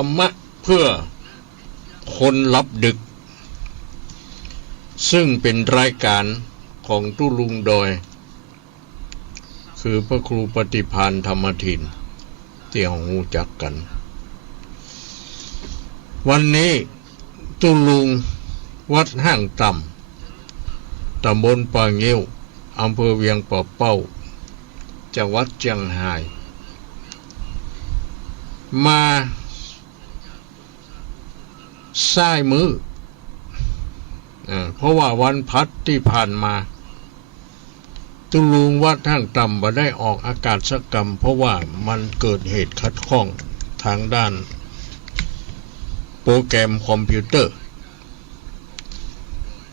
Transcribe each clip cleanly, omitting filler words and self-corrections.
รรมะเพื่อคนรับดึกซึ่งเป็นรายการของตู้ลุงดอยคือพระครูปฏิภาณธรรมทินที่เรารู้จักกันวันนี้ตู้ลุงวัดห้างต่ำตำบลป่าเงี้ยวอำเภอเวียงป่าเป้าจังหวัดเชียงรายมาซ้ายมือเพราะว่าวันพัดที่ผ่านมาตุลุงวัดห้างต่ำมาได้ออกอากาศสักกรรมเพราะว่ามันเกิดเหตุขัดข้องทางด้านโปรแกรมคอมพิวเตอร์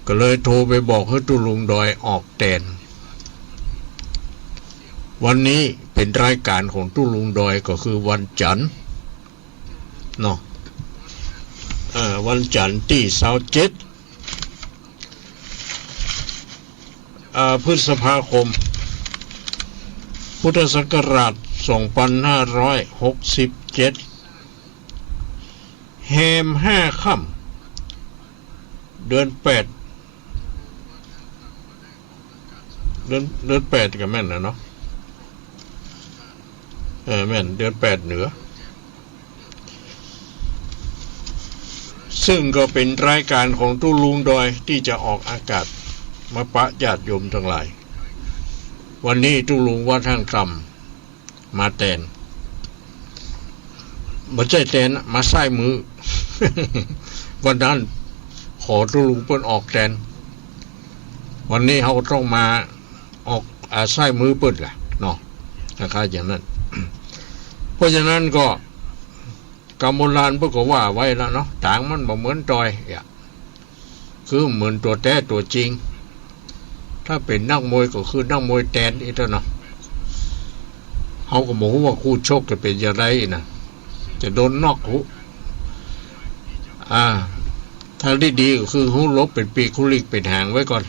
ก็เลยโทรไปบอกให้ตุลุงดอยออกแทนวันนี้เป็นรายการของตุลุงดอยก็คือวันจันทร์เนาะวันจันทร์ที่27พฤษภาคมพุทธศักราช2567แฮม5ค่ำเดือน8เดือน8ก็แม่นนะเนาะแม่นเดือน8เหนือซึ่งก็เป็นรายการของตู้ลุงดอยที่จะออกอากาศมาปะญาติโยมทั้งหลายวันนี้ตู้ลุงวัดห้างต่ำมาแทนไม่ใช่แทนมาใส่มือ วันนั้นขอตู้ลุงเปิ้นออกแทนวันนี้เขาต้องมาออกใส่มือเปิ้นล่ะเนาะคล้ายๆอย่างนั้น เพราะฉะนั้นก็กรรมโบราณเพิ่นก็ว่าไว้แล้วเนาะต่างมันบ่เหมือนจอยคือเหมือนตัวแท้ตัวจริงถ้าเป็นนักมวยก็คือนักมวยแทนอีกแล้วเนาะเขาก็บอกว่าคู่ชกจะเป็นอย่างไรนะจะโดนนอกหูทางที่ดีก็คือหูลบเป็นปีกหูลิกเป็นหางไว้ก่อน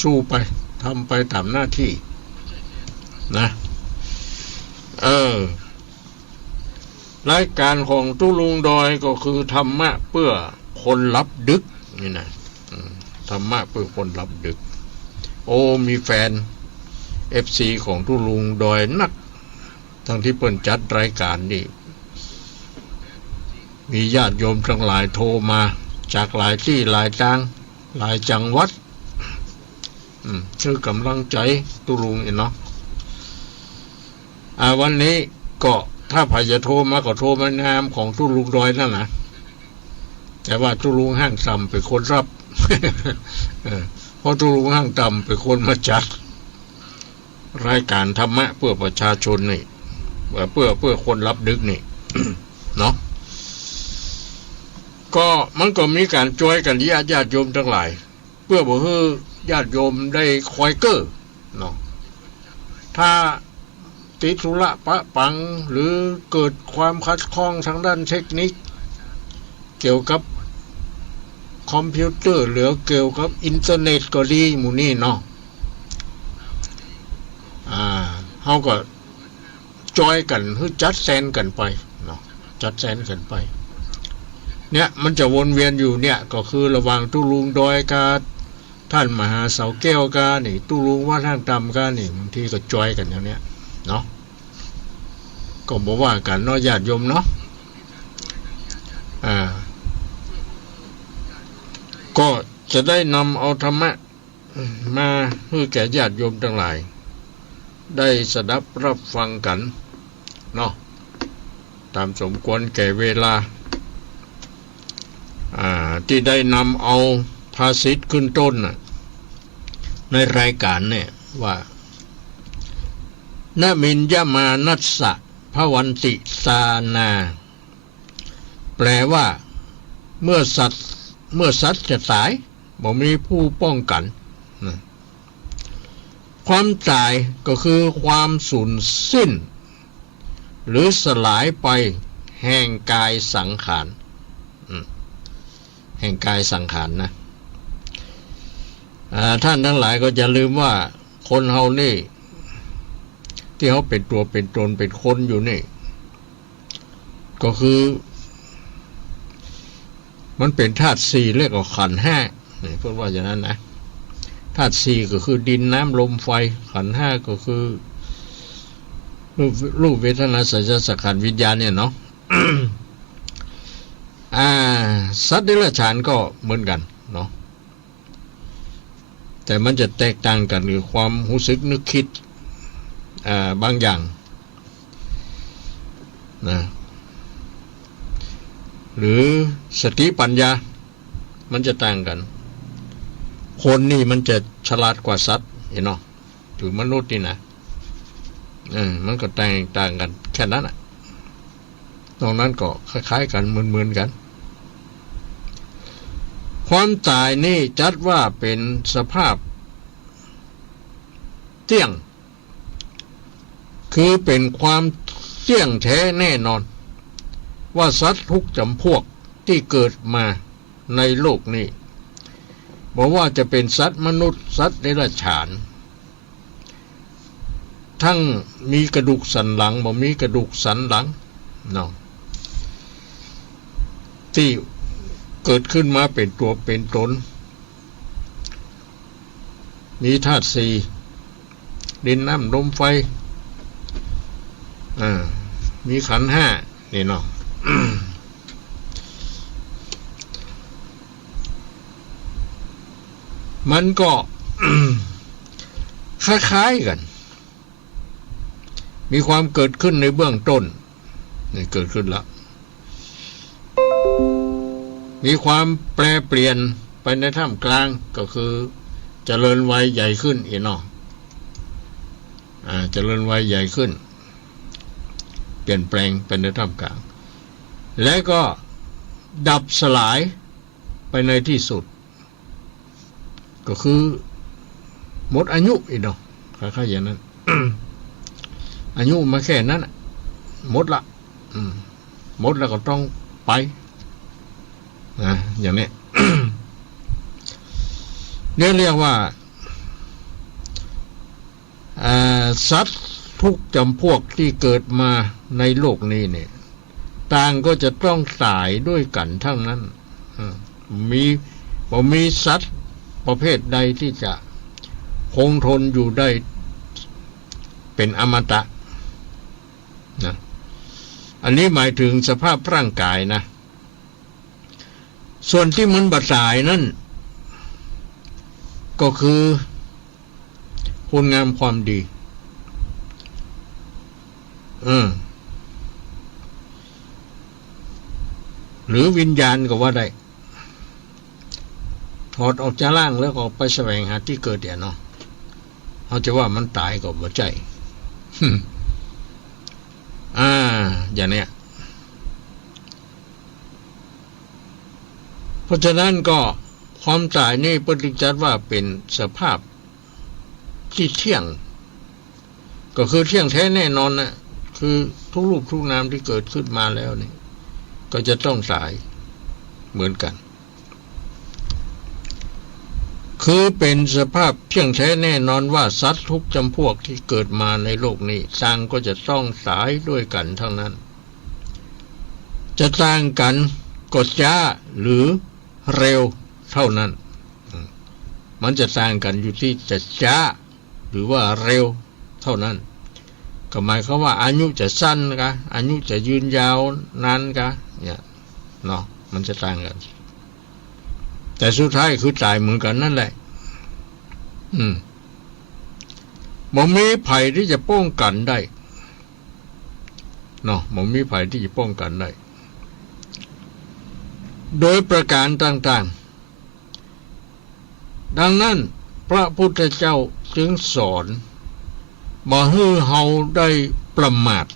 สู้ไปทำไปตามหน้าที่นะรายการของตู้ลุงดอยก็คือธรรมะเพื่อคนรับดึกนี่นะธรรมะเพื่อคนรับดึกโอ้มีแฟน FC ของตู้ลุงดอยนักทั้งที่เปิ้นจัดรายการนี่มีญาติโยมทั้งหลายโทรมาจากหลายที่หลายทางหลายจังหวัดชื่อกำลังใจตู้ลุงเนาะวันนี้ก็ถ้าใครจะโทรมาก็โทรมานามของตู้ลุงดอยนั่นนะแต่ว่าตู้ลุงห้างต่ำเป็นคนรับ เพราะตู้ลุงห้างต่ำเป็นคนมาจัดรายการธรรมะเพื่อประชาชนนี่เพื่อคนรับดึกนี่ เนาะก็มันก็มีการช่วยกันญาติโยมทั้งหลายเพื่อบ่ให้ญาติโยมได้คอยเก้อเนาะถ้าติดธุระปะปังหรือเกิดความขัดข้องทางด้านเทคนิคเกี่ยวกับคอมพิวเตอร์หรือเกี่ยวกับอินเทอร์เน็ตก็ดีหมู่นี้เนาะเฮาก็จอยกันคือจัดแซนกันไปเนาะจัดแซนกันไปเนี่ยมันจะวนเวียนอยู่เนี่ยก็คือระหว่างตู้ลุงดอยกับท่านมหาเสาแก้วกันนี่ตู้ลุงวัดห้างต่ำกันนี่บางทีก็จอยกันอย่างเนี้ยเนาะก็บอกว่ากันเนาะญาติโยมเนาะก็จะได้นำเอาธรรมะมาให้แก่ญาติโยมทั้งหลายได้สดับรับฟังกันเนาะตามสมควรแก่เวลาที่ได้นำเอาภาษิตขึ้นต้นในรายการเนี่ยว่านะมินยมานัสสะภวันติสานาแปลว่าเมื่อสัตว์จะตายบ่มีผู้ป้องกันความตายก็คือความสูญสิ้นหรือสลายไปแห่งกายสังขารแห่งกายสังขารนะท่านทั้งหลายก็อย่าลืมว่าคนเฮานี่ที่เขาเป็นตัวเป็นตนเป็นคนอยู่นี่ ก็คือมันเป็นธาตุสี่เรียกว่าขันธ์ห้าเพื่อว่าอย่างนั้นนะธาตุสี่ก็คือดินน้ำลมไฟขันธ์ห้าก็คือรูปเวทนาสัญญาสังขารวิญญาณเนี่ยเนาะ สัตว์เดรัจฉานก็เหมือนกันเนาะแต่มันจะแตกต่างกันคือความรู้สึกนึกคิดบางอย่างนะหรือสติปัญญามันจะต่างกันคนนี่มันจะฉลาดกว่าสัตว์เห็นเนาะหรือมนุษย์นี่นะมันก็แตกต่างกันแค่นั้นอ่ะตรงนั้นก็คล้ายๆกันเหมือนกันความตายนี่จัดว่าเป็นสภาพเที่ยงคือเป็นความเที่ยงแท้แน่นอนว่าสัตว์ทุกจำพวกที่เกิดมาในโลกนี้บอกว่าจะเป็นสัตว์มนุษย์สัตว์เดรัจฉานทั้งมีกระดูกสันหลังบ่มีกระดูกสันหลังเนาะที่เกิดขึ้นมาเป็นตัวเป็นตนมีธาตุสี่ดินน้ำลมไฟมีขันธ์ห้านี่เนาะ มันก็ คล้ายๆกันมีความเกิดขึ้นในเบื้องต้นนี่เกิดขึ้นแล้วมีความแปรเปลี่ยนไปในท่ามกลางก็คือเจริญวัยใหญ่ขึ้นอีกเนาะเจริญวัยใหญ่ขึ้นเปลี่ยนแปลงไปในท่ามกลางและก็ดับสลายไปในที่สุดก็คือหมดอายุอีกเนาะคล้ายๆอย่างนั้น อายุมาแค่นั้นหมดละหมดแล้วก็ต้องไปอย่างนี้ เนี่ยเรียกว่าสัตว์ทุกจำพวกที่เกิดมาในโลกนี้เนี่ยต่างก็จะต้องตายด้วยกันทั้งนั้นมีสัตว์ประเภทใดที่จะคงทนอยู่ได้เป็นอมตะนะอันนี้หมายถึงสภาพร่างกายนะส่วนที่มันบัดตายนั่นก็คือคุณงามความดีหรือวิญญาณก็ว่าได้ถอดออกจากร่างแล้วก็ไปแสวงหาที่เกิดเดี๋ยวเนาะเขาจะว่ามันตายก็บ่ใจ อย่างเนี้ยเพราะฉะนั้นก็ความตายนี่ปฏิจัดว่าเป็นสภาพที่เที่ยงก็คือเที่ยงแท้แน่นอนนะคือทุกรูปทุกนามที่เกิดขึ้นมาแล้วนี่ก็จะต้องตายเหมือนกันคือเป็นสภาพเที่ยงแท้แน่นอนว่าสัตว์ทุกจำพวกที่เกิดมาในโลกนี้ต่างก็จะต้องตายด้วยกันทั้งนั้นจะต่างกันก็ช้าหรือเร็วเท่านั้นมันจะต่างกันอยู่ที่จะช้าหรือว่าเร็วเท่านั้นก็หมายความว่าอายุจะสั้นกะอายุจะยืนยาวนานกะเนี่ยเนาะมันจะต่างกันแต่สุดท้ายคือตายเหมือนกันนั่นแหละบ่มีภัยที่จะป้องกันได้เนาะบ่มีภัยที่จะป้องกันได้โดยประการต่างๆดังนั้นพระพุทธเจ้าจึงสอนบ่ให้เฮาได้ประมาท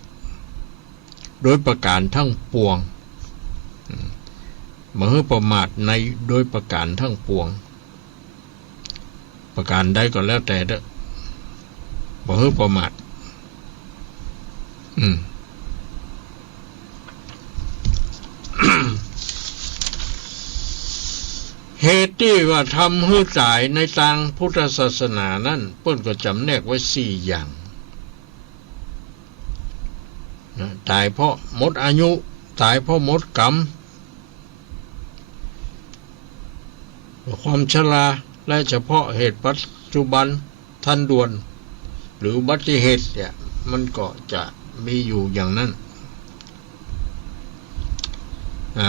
โดยประการทั้งปวงบ่ให้ประมาทในโดยประการทั้งปวงประการใดก็แล้วแต่เด้อบ่ให้ประมาทเหตุที่ว่าทำให้ตายในทางพุทธศาสนานั้นเพิ่นก็จำแนกไว้4อย่างตายเพราะหมดอายุ ตายเพราะหมดกรรมความชราและเฉพาะเหตุปัจจุบันทันด่วนหรืออุบัติเหตุเนี่ยมันก็จะมีอยู่อย่างนั้น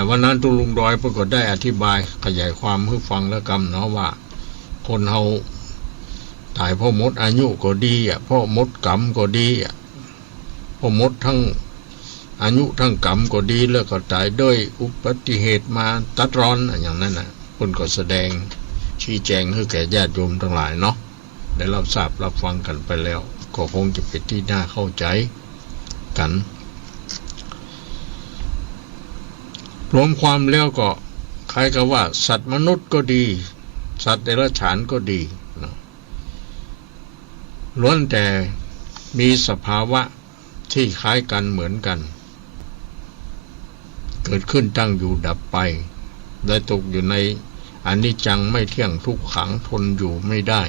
วันนั้นตุลุงดอยก็ได้อธิบายขยายความให้ฟังแล้วกันเนาะว่าคนเฮาตายเพราะหมดอายุก็ดีเพราะหมดกรรมก็ดีเพราะหมดทั้งอายุทั้งกรรมก็ดีแล้วก็ตายด้วยอุบัติเหตุมาตัดร้อนอย่างนั้นน่ะคนก็แสดงชี้แจงให้แก่ญาติโยมทั้งหลายเนาะได้รับทราบรับฟังกันไปแล้วก็คงจะเป็นที่น่าเข้าใจกันรวมความแล้วก็คล้ายกับว่าสัตว์มนุษย์ก็ดีสัตว์เดรัจฉานก็ดีนะล้วนแต่มีสภาวะที่คล้ายกันเหมือนกันเกิดขึ้นตั้งอยู่ดับไปได้ตกอยู่ในอนิจจังไม่เที่ยงทุกขังทนอยู่ไม่ได้